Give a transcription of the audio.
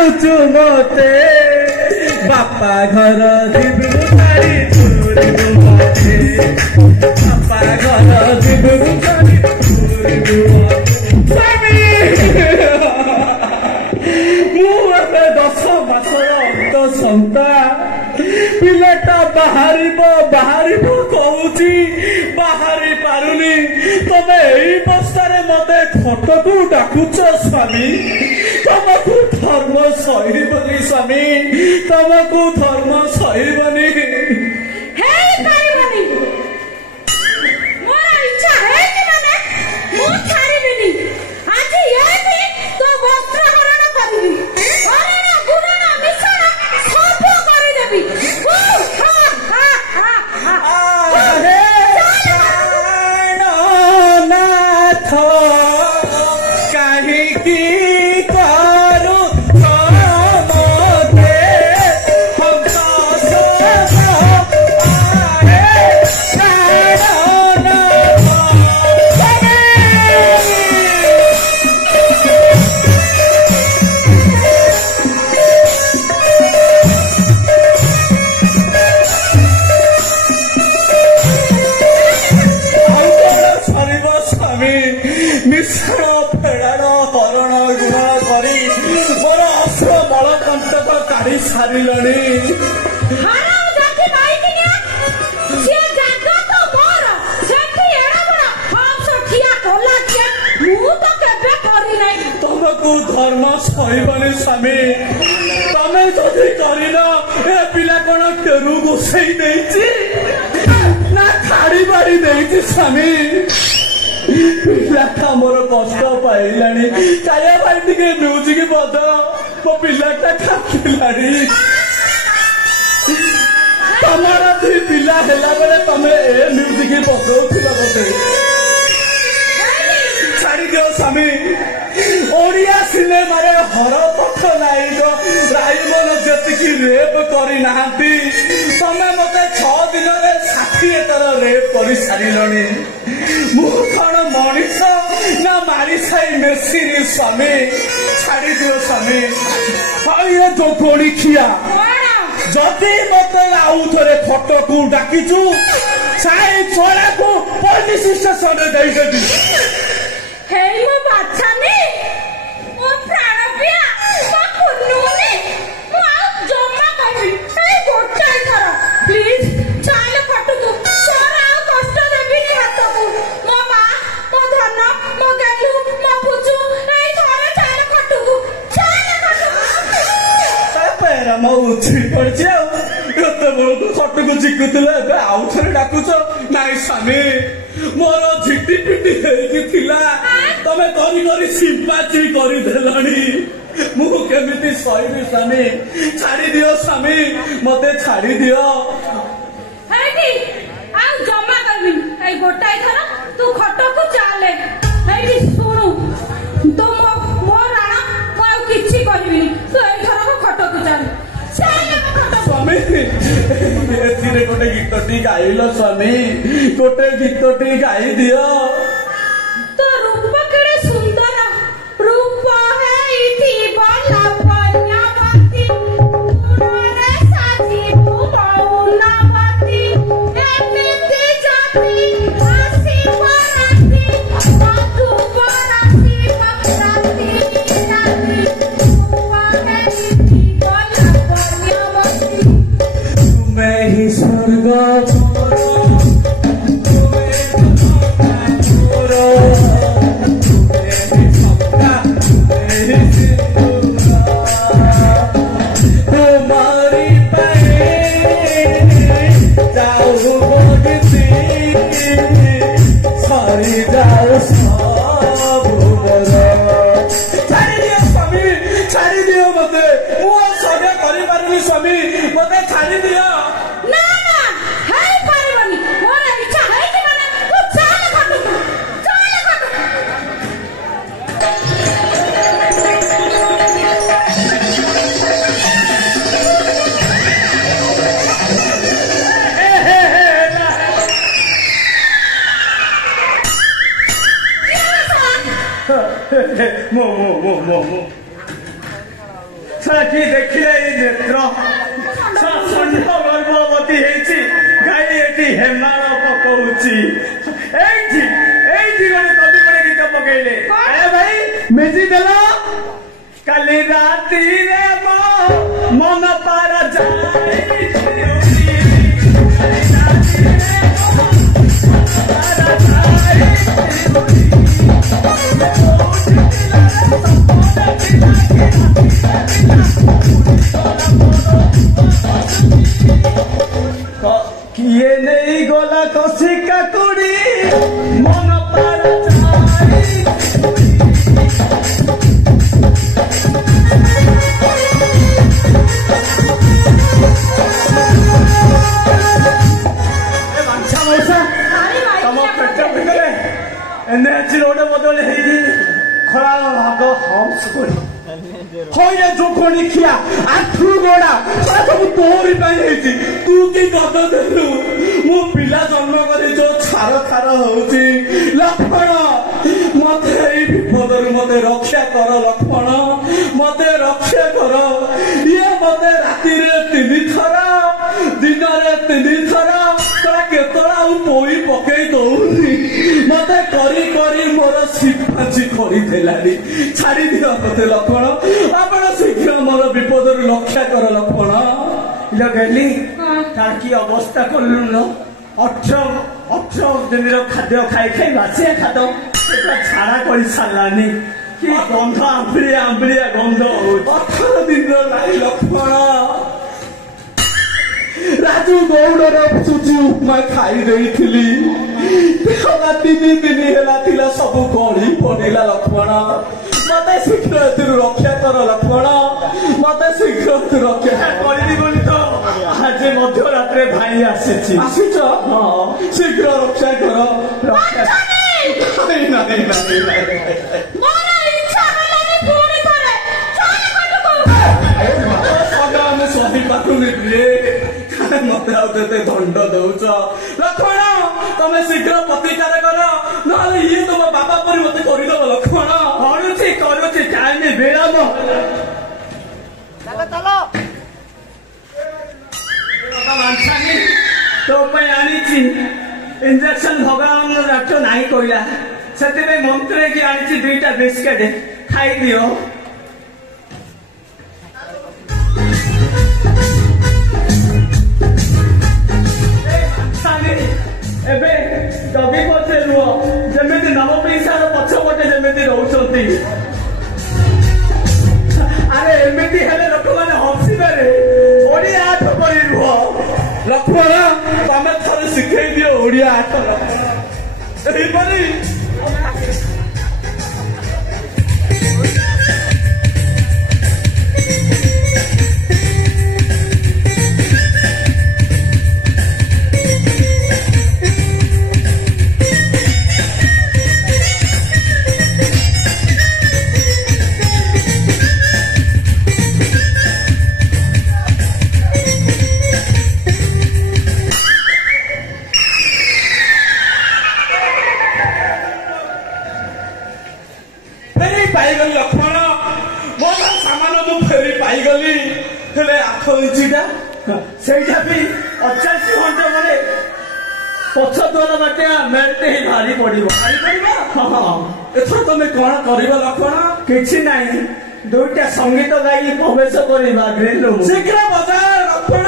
छाड़ुचु मते बापा घर जीवु छाड़ी दूरिबु मते बापा घर जीवु छाड़ी दूरिबु स्वामी मु एबे 10 मासर अंत संता पिलाटा बाहर कहूची बाहरी पारुनी तमे एई बस्तारे मते खटकू डाकुच स्वामी तमकू धर्म सहीबनी स्वामी तमकू धर्म सहीबनी हे पाइबनी मोर इच्छा है कि माने मु छाड़ीबिनी आज एथि तो वस्त्र हरण करबी हरण गुरण मिश्रण सब करि देबी सारिलणी हारा जाति माइकिनिया से जागा तो मोर सेठी एड़ा बड़ा हम सठिया कोला के मु तो केबे करी नै तमकू धर्म सहीबनी स्वामी तमे जदि करिना ए पिला कोन केरु गोसई देछि ना खाड़ी बाड़ी देछि स्वामी पिलाटा मोर कष्ट पाइलानी काया भाई टिके म्यूजिक बद मो पिलाटा खातिलानी तमारा दुई पिला हेला बेले तमे ए म्यूजिक बदौथिला बोते छाड़ी दियो स्वामी ओडिया सिनेमा रे हर पथ नायक राइमन जतिकी रेप करी नाहांती तमे मते 6 दिन रे 60 तर रेप करी सारिलणी मु कौन मनीष ना मारी साई मेसिन स्वामी छाड़ी दियो स्वामी ये जो कोड़ी खिया जदि मते आउ थरे खटकू डाकिचु साई छोरा को पुलिस स्टेशन रे देई देबी हे मो बाछानी ओ प्राण पिया मो कुन्नुनी मो आ जम्मा कहि ए गोटे थर प्लीज चाल फटू तोरा आ कष्ट देबिनी हातकू मो बा मो धन मो गेलु मो पुचु ए थर चाल फटू पैरा मो उछी पड़छ एते बळकू खटकू जिकुतले बे आउ थरे डाकुछ नाइ स्वामी मोर झिटी पिटी हेकी थिला तमे करी करी सिंपाथी करी देलणी मु केमिति सहीबी स्वामी छाड़ी दियो स्वामी मते छाड़ी दियो हेटी आ जम्मा करबी ए गोटाई थर तू खटकू चाले हेटी सुनु तो मो राणा मो किछि करबिनी तू ए थर को खटकू चाल स्वामी एथिरे गोटे गीतटी गाइल स्वामी गोटे गीतटी गाई दियो तो रूप केड़े सुंदर रूप है इति बला पन्यावती उनरे साथी बहुनावती एमिति जाति आसी पराती मधु पराती पराती राती रूप है इति बला पन्यावती मैं ही स्वर्ग स्वामी मते छाड़ी दियो ना ना है पारिबनी मोर इच्छा है कि माने तू चाल खटू मो कि देखिले नेत्र गर्भवती गाई ये हेमाल पकाउची गए कवि बड़े गीत पकईले भाई मेजी देल काली राती रे मन पार जाए किए नहीं गोला कसी का कुड़ी मन पार रोड बदल खरा भाग हम्स कर जोखनी खिया आठू गोड़ा सब तोरी तू कि गद देलु मो पिला जन्म कर जो छार खार होउची लक्ष्मण मते एई विपदरु मते रक्षा कर लक्ष्मण मते रक्षा कर ये मते राति रे 3 थर दिन रे 3 थर तोरा केतरा पोई पकई दउनी मते करी करी मोर सिपाची खड़ी देलानी छाड़ी दियो मते लक्ष्मण आपण शीघ्र मोर विपदरु रक्षा कर लक्ष्मण लगेली ताकि अवस्था करलु न 18 दिन खाद्य खाई खाई बासिया खाद छाड़ा कर सारानी कि गंध आंबलिया आंबलिया गंध 18 दिन लाई लक्ष्मण राजू गौड़र सुजी उपमा खाई देइथिली 3 दिन हेला सब गड़ी पड़ेला लक्ष्मण मते शीघ्र रक्षा कर लक्ष्मण मते शीघ्र रक्षा करबी बोली तो आज मध्य रात्रे भाई आसीछि हां शीघ्र रक्षा कर रक्षा नहीं मोर इच्छा हलानी पूरी करे चल कटको सदा हम सही पाकुनी रे मते आउते दंड दउछ लक्ष्मण तमे शीघ्र प्रतिकार कर नहले ये तुम बाबा परि मते करिदब लक्ष्मण करुची टाइम विलंब चलो तो आनी इंजेक्शन भगवान रक्त नहीं कहला से मंत्र की आनी 2टा बिस्केट खाई दियो एबे दबी पचे रुह जमी नवपीसार पछपटे जमी रोचती अरे एमती हेले लोक मैंने हसिबारे ओडिया आठ पड़ी रुह लक्ष्मण तमें थे शिखे दियो ओडिया आठ लक्ष्मण पाईगली लक्ष्मण मोर सामान मु फेरी पाईगली हेले 8 इंचीटा सेटा भी 85 घंटा माने पछ द्वार बाटे मेलते ही भारी पड़िबो हां एथर तमे कोन करिबो लक्ष्मण किछि नाही 2टा संगीत गाई प्रवेश करिबा ग्रेन शीघ्र बजा लक्ष्मण